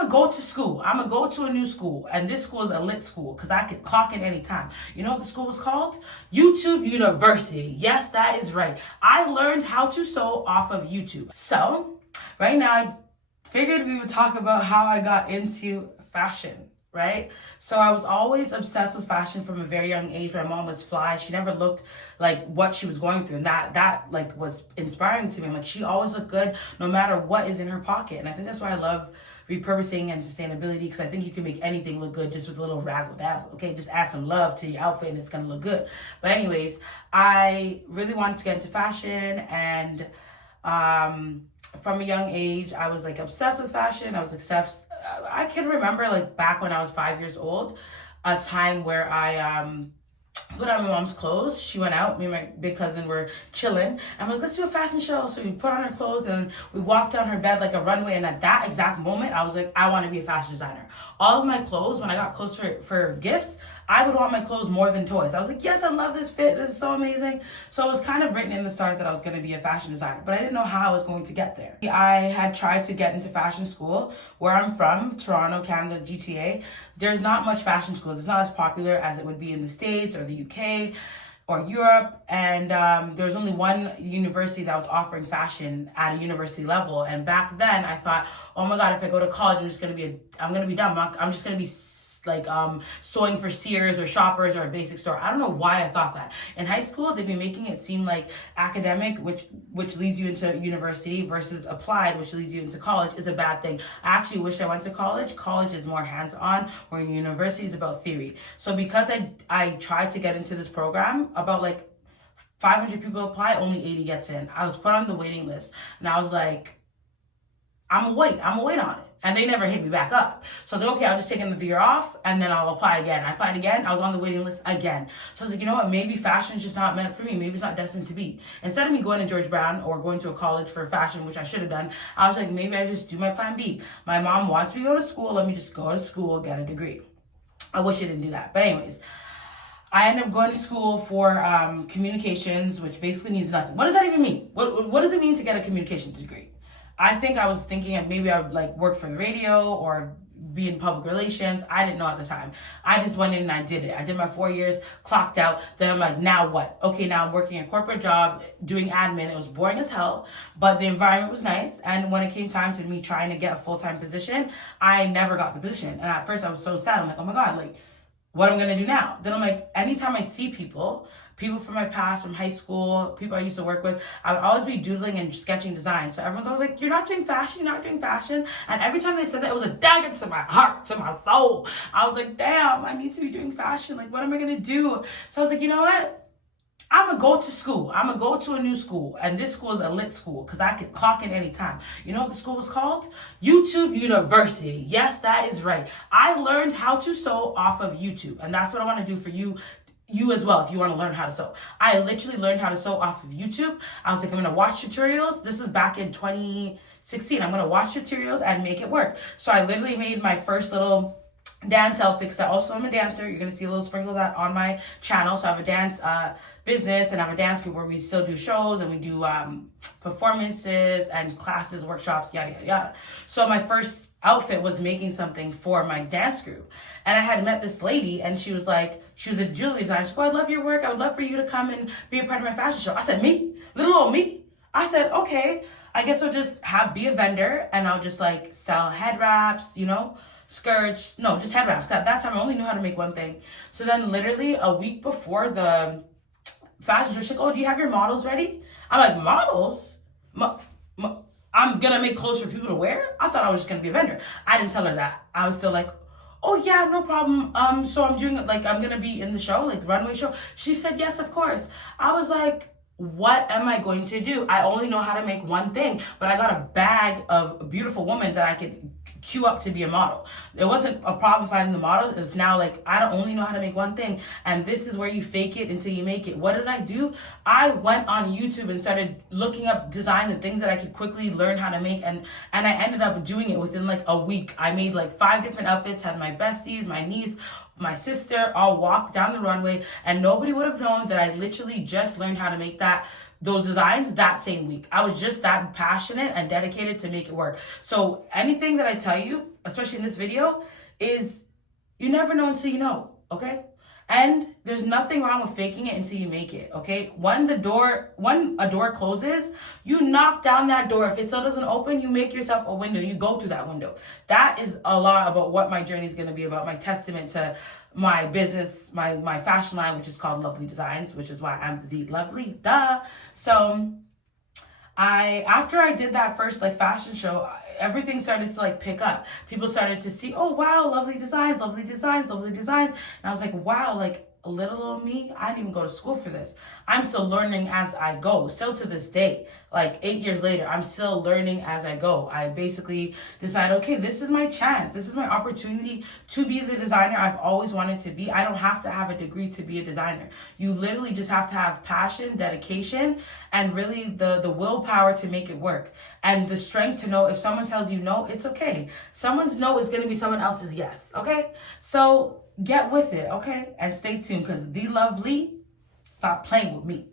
I'm gonna go to school. I'm gonna go to a new school, and this school is a lit school because I could clock in anytime. You know what the school was called? YouTube University. Yes, that is right. I learned how to sew off of YouTube. So right now, I figured we would talk about how I got into fashion. Right? So I was always obsessed with fashion from a very young age. My mom was fly. She never looked like what she was going through. And that like was inspiring to me. Like she always looked good no matter what is in her pocket. And I think that's why I love repurposing and sustainability, because I think you can make anything look good just with a little razzle dazzle. Okay, just add some love to your outfit and it's gonna look good. But anyways, I really wanted to get into fashion, and from a young age I was like obsessed with fashion. I can remember like back when I was 5 years old, a time where I put on my mom's clothes. She went out, me and my big cousin were chilling, and we're like, let's do a fashion show. So we put on her clothes and we walked down her bed like a runway, and at that exact moment I was like, I want to be a fashion designer. All of my clothes, when I got clothes for gifts, I would want my clothes more than toys. I was like, yes, I love this fit. This is so amazing. So it was kind of written in the stars that I was going to be a fashion designer, but I didn't know how I was going to get there. I had tried to get into fashion school. Where I'm from, Toronto, Canada, GTA, there's not much fashion schools. It's not as popular as it would be in the States or the UK or Europe. And there's only one university that was offering fashion at a university level. And back then I thought, oh my God, if I go to college, I'm going to be dumb. I'm just going to be like sewing for Sears or Shoppers or a basic store. I don't know why I thought that. In high school, they'd be making it seem like academic, which leads you into university, versus applied, which leads you into college, is a bad thing. I actually wish I went to college. College is more hands-on, where university is about theory. So because I tried to get into this program, about like 500 people apply, only 80 gets in. I was put on the waiting list, and I was like, I'm gonna wait on it. And they never hit me back up. So I was like, okay, I'll just take another year off and then I'll apply again. I applied again. I was on the waiting list again. So I was like, you know what? Maybe fashion's just not meant for me. Maybe it's not destined to be. Instead of me going to George Brown or going to a college for fashion, which I should have done, I was like, maybe I just do my plan B. My mom wants me to go to school. Let me just go to school, get a degree. I wish I didn't do that. But anyways, I ended up going to school for communications, which basically means nothing. What does that even mean? What does it mean to get a communications degree? I think I was thinking of maybe I would like work for the radio or be in public relations. I didn't know at the time. I just went in and I did it. I did my 4 years, clocked out. Then I'm like, now what? Okay, now I'm working a corporate job, doing admin. It was boring as hell, but the environment was nice. And when it came time to me trying to get a full-time position, I never got the position. And at first I was so sad. I'm like, oh my God, like, what am I gonna do now? Then I'm like, anytime I see people from my past, from high school, people I used to work with, I would always be doodling and sketching designs. So everyone's always like, you're not doing fashion, you're not doing fashion. And every time they said that, it was a dagger to my heart, to my soul. I was like, damn, I need to be doing fashion. Like, what am I gonna do? So I was like, you know what? I'm gonna go to school. I'm gonna go to a new school, and this school is a lit school because I could clock in anytime. You know what the school was called? YouTube University. Yes, that is right. I learned how to sew off of YouTube, and that's what I want to do for you as well, if you want to learn how to sew. I literally learned how to sew off of YouTube. I was like, I'm gonna watch tutorials. This was back in 2016. I'm gonna watch tutorials and make it work. So I literally made my first little dance outfit, because I also am a dancer. You're gonna see a little sprinkle of that on my channel. So I have a dance business, and I have a dance group where we still do shows and we do performances and classes, workshops, yada yada yada. So my first outfit was making something for my dance group, and I had met this lady, and she was a jewelry designer. She said, oh, I love your work. I would love for you to come and be a part of my fashion show. I said, me? Little old me? I said, okay, I guess I'll just be a vendor, and I'll just like sell head wraps, you know, skirts. No, just head wraps. At that time, I only knew how to make one thing. So then literally a week before the fashion show, she's like, oh, do you have your models ready? I'm like, models? I'm gonna make clothes for people to wear? I thought I was just gonna be a vendor. I didn't tell her that. I was still like, oh yeah, no problem. So I'm gonna be in the show, like the runway show. She said, yes, of course. I was like, what am I going to do? I only know how to make one thing, but I got a bag of beautiful women that I could queue up to be a model. It wasn't a problem finding the model. It's now like, I don't only know how to make one thing, and this is where you fake it until you make it. What did I do? I went on YouTube and started looking up designs and things that I could quickly learn how to make, and I ended up doing it within like a week. I made like 5 different outfits, had my besties, my niece, my sister all walk down the runway, and nobody would have known that I literally just learned how to make that those designs that same week. I was just that passionate and dedicated to make it work. So anything that I tell you, especially in this video, is you never know until you know, okay? And there's nothing wrong with faking it until you make it, okay? When a door closes, you knock down that door. If it still doesn't open, you make yourself a window. You go through that window. That is a lot about what my journey is going to be about, my testament to my business, my fashion line, which is called Lovely Designs, which is why I'm the lovely, duh. So after I did that first like fashion show, everything started to like pick up. People started to see, oh wow, lovely designs, lovely designs, lovely designs. And I was like, wow, like a little old me, I didn't even go to school for this. I'm still learning as I go. Still to this day, like 8 years later, I'm still learning as I go. I basically decided, okay, this is my chance. This is my opportunity to be the designer I've always wanted to be. I don't have to have a degree to be a designer. You literally just have to have passion, dedication, and really the willpower to make it work. And the strength to know if someone tells you no, it's okay. Someone's no is going to be someone else's yes, okay? So get with it, okay? And stay tuned, because the lovely, stop playing with me.